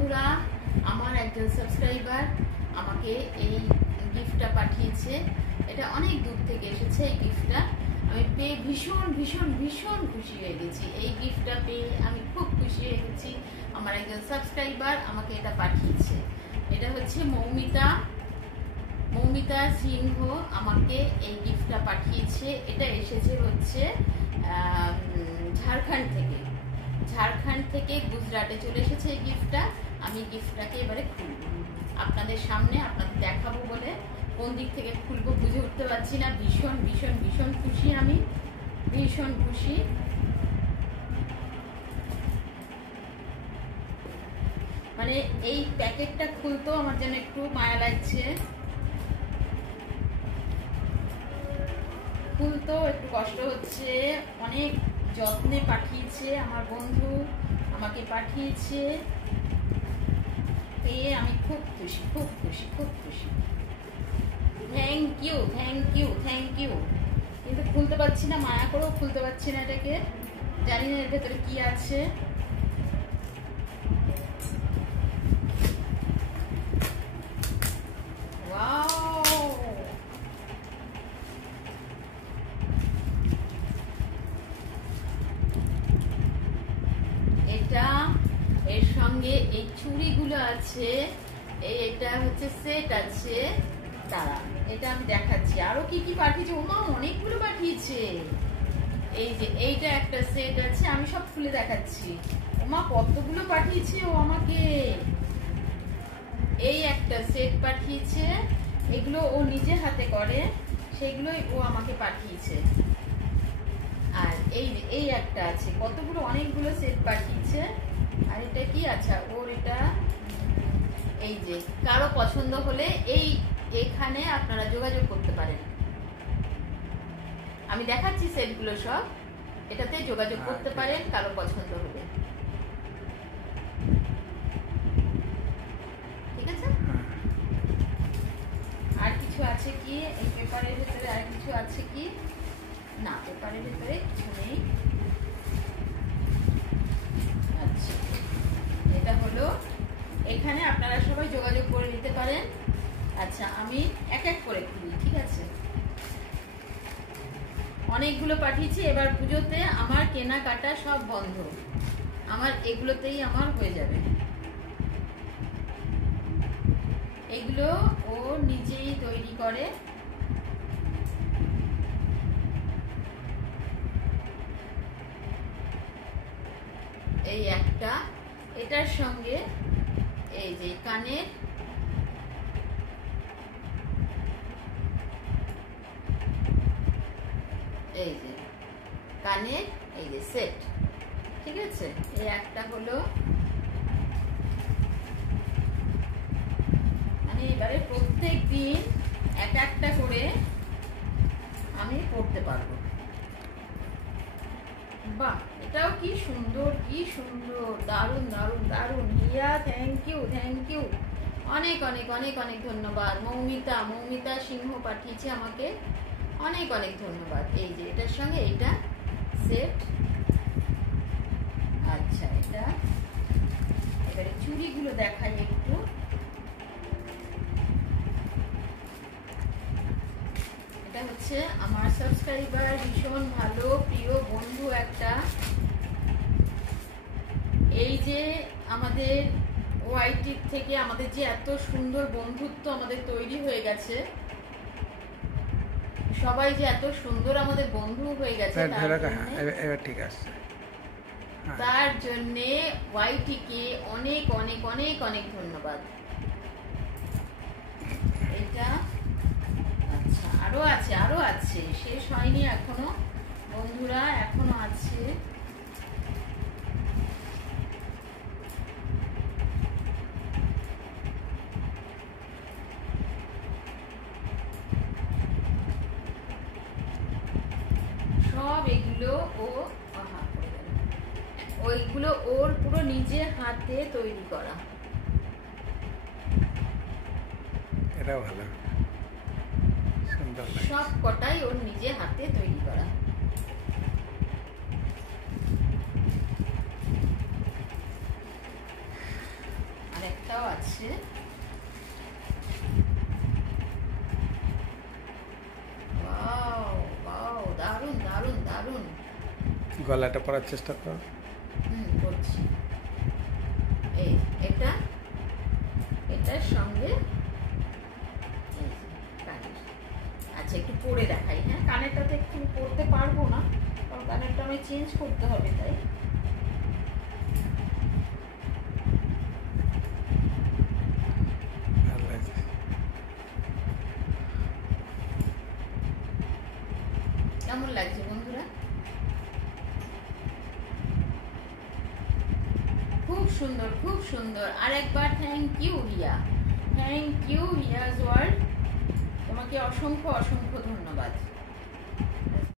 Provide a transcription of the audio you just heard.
বন্ধুরা, আমার একজন সাবস্ক্রাইবার আমাকে এই গিফটটা পাঠিয়েছে। এটা অনেক দূর থেকে এসেছে। এই গিফটটা আমি পেয়ে ভীষণ ভীষণ ভীষণ খুশি হয়ে গেছি। এই গিফটটা পেয়ে আমি খুব খুশি হয়ে গেছি। আমার একজন সাবস্ক্রাইবার আমাকে এটা পাঠিয়েছে। এটা হচ্ছে মৌমিতা সিংহ আমাকে এই গিফটটা পাঠিয়েছে। এটা এসেছে হচ্ছে ঝাড়খণ্ড থেকে গুজরাটে চলে এসেছে এই গিফটটা। আমি গিফটটাকে এবারে খুলব আপনাদের সামনে, আপনাদের দেখাবো বলে কোন দিক থেকে খুলবো বুঝে উঠতে পারছি না। ভীষণ ভীষণ ভীষণ খুশি, আমি ভীষণ খুশি। মানে এই প্যাকেটটা খুলতেও আমার যেন একটু মায়া লাগছে, খুলতেও একটু কষ্ট হচ্ছে। অনেক যত্নে পাঠিয়েছে আমার বন্ধু, আমাকে পাঠিয়েছে পেয়ে আমি খুব খুশি, খুব খুশি, খুব খুশি। Thank you, thank you, thank you. কিন্তু খুলতে পারছি না, মায়া করেও খুলতে পারছি না এটাকে। জানি না এর ভেতরে কি আছে। এটা এর সঙ্গে এই চুড়িগুলো আছে, এটা হচ্ছে সেট আছে। দাঁড়া, এটা আমি দেখাচ্ছি আরো কি কি পাঠিয়েছে। ওমা অনেকগুলো পাঠিয়েছে। এই যে এইটা একটা সেট আছে, আমি সব খুলে দেখাচ্ছি। ওমা কতগুলো পাঠিয়েছে ও আমাকে। এই একটা সেট পাঠিয়েছে, এগুলো ও নিজে হাতে করে, সেগুলোই ও আমাকে পাঠিয়েছে। আর এই একটা আছে, কতগুলো অনেকগুলো সেট পাঠিয়েছে। আর এটা কি? আচ্ছা, ওর এটা এই যে কারো পছন্দ হলে এখানে আপনারা যোগাযোগ করতে পারেন। আমি দেখাচ্ছি সেটগুলো সব, এটাতে যোগাযোগ করতে পারেন কারো পছন্দ হলে। ঠিক আছে? আর কিছু আছে কি এই পেপারের ভিতরে? আর কিছু আছে কি? না, পেপারের ভিতরে কিছু নেই। আচ্ছা, এটা হলো, এখানে আপনারা সবাই যোগাযোগ করে নিতে পারেন। আচ্ছা, আমি এক এক করে খুলি, ঠিক আছে? অনেকগুলো পাঠিয়েছি। এবার পুজোতে আমার কেনাকাটা সব বন্ধ, আমার এগুলোতেই আমার হয়ে যাবে। এগুলো ও নিজেই তৈরি করে। এই একটা, এটার সঙ্গে এই যে কানের, এই যে কানের এই যে সেট, ঠিক আছে? এই একটা হলো। মানে এবারে প্রত্যেক দিন এক একটা করে আমি পড়তে পারবো। বাহ, এটাও কি সুন্দর, কি সুন্দর, দারুণ দারুণ দারুণ। Riya, thank you, thank you. অনেক অনেক অনেক অনেক ধন্যবাদ। মৌমিতা সিংহ পাঠিয়েছে আমাকে, অনেক অনেক ধন্যবাদ। এই যে এটার সঙ্গে এইটা সেট। আচ্ছা, এটা এবারে চুড়িগুলো দেখাই একটু। এটা হচ্ছে আমার সাবস্ক্রাইবার, ভীষণ ভালো প্রিয় বন্ধু একটা। এই যে আমাদের ওআইটি থেকে আমাদের যে এত সুন্দর বন্ধুত্ব আমাদের তৈরি হয়ে গেছে, সবাই যে এত সুন্দর আমাদের বন্ধু হয়ে গেছে, তার জন্যে ওআইটি কে অনেক অনেক অনেক অনেক ধন্যবাদ। এটা আচ্ছা, আরো আছে, শেষ হয়নি এখনো বন্ধুরা, এখনো আছে। সব এগুলো ওইগুলো ওর পুরো নিজের হাতে তৈরি করা। এটাও ভালো, সুন্দর লাগে। সব কটাই ওর নিজের হাতে তৈরি করা। আছে। ওয়াও ওয়াও, দারুণ দারুণ দারুণ। গলাটা পরার চেষ্টা কর। করছি। এই এটা, এটার সঙ্গে কানের। আচ্ছা একটু পরে দেখাই। হ্যাঁ, কানেরটা তো একটু পরতে পারবো না, কারণ কানেরটা আমি চেঞ্জ করতে হবে, তাই ভালো লাগছে। কেমন লাগছে বন্ধুরা? খুব সুন্দর, খুব সুন্দর। আর একবার thank you Riya, thank you Riya's world, তোমাকে অসংখ্য অসংখ্য ধন্যবাদ।